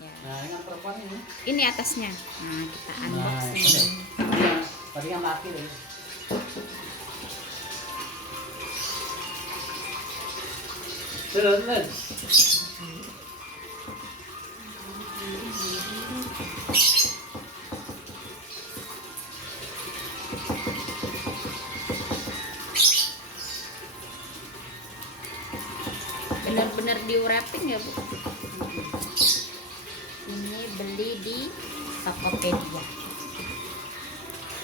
Ya. Nah, yang perempuan ini. Ini atasnya. Nah, kita Nah, unboxing. ini. Tadi yang laki deh. Terus. Benar-benar di wrapping ya, Bu. Ini beli di Tokopedia.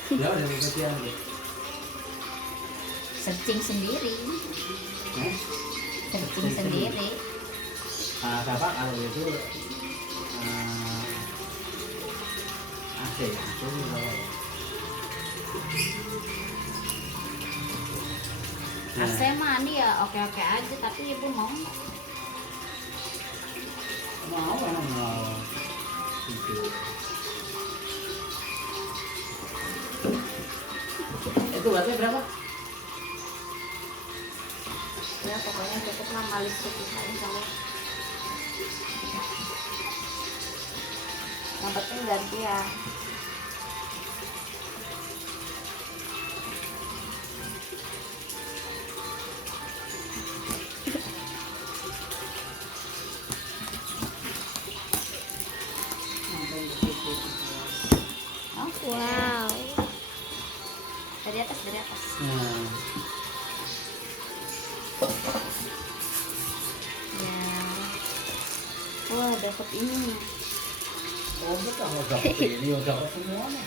Ya udah kesian deh. Searching sendiri. Searching sendiri. Nah, Bapak kalau itu AC itu AC mah nih ya oke-oke aja, tapi ibu mau nggak? mau emang mau itu. Itu berarti berapa? Ya pokoknya cukup lah malis kita insya Allah. Yang penting gantian. Oh, Wow. dari atas, dari atas. Nah, Ya. Wah, dapat ini. oh betul udah ini udah semuanya.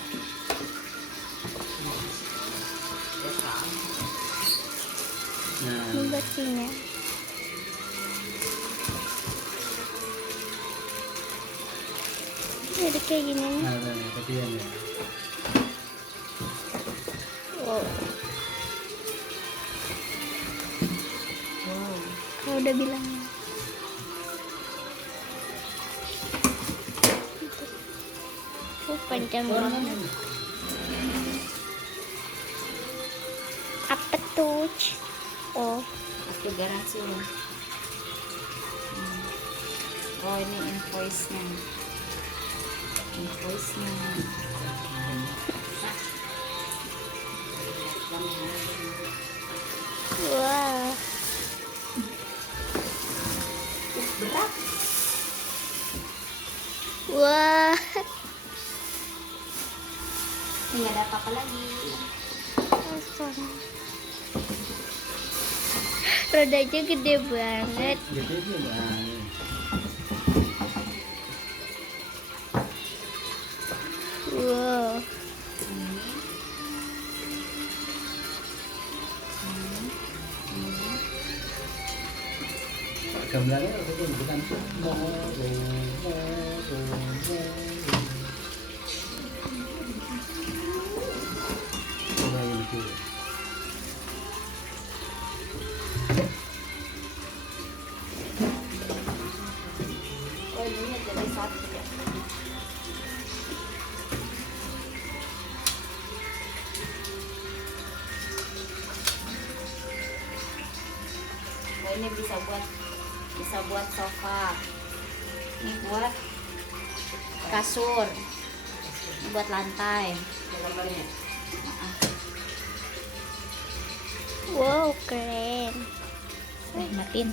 Nah, Membacinya. Jadi kayak gini. nah, kesian ya. Wow. Wow. Kau udah bilang. Oh, panjang banget. Apa tuh? Oh, Itu garansi loh. Oh, ini invoice-nya. Invoice-nya. wah. Berat. Wah. Nggak ada apa-apa lagi. Kosong. Rodanya gede banget. Gede sih bang. Wow. Gambarnya itu bukan Oh, ini jadi satu ya. Oh, ini bisa buat sofa. Ini buat kasur. Ini buat lantai. Maaf. Wow, keren. Matiin.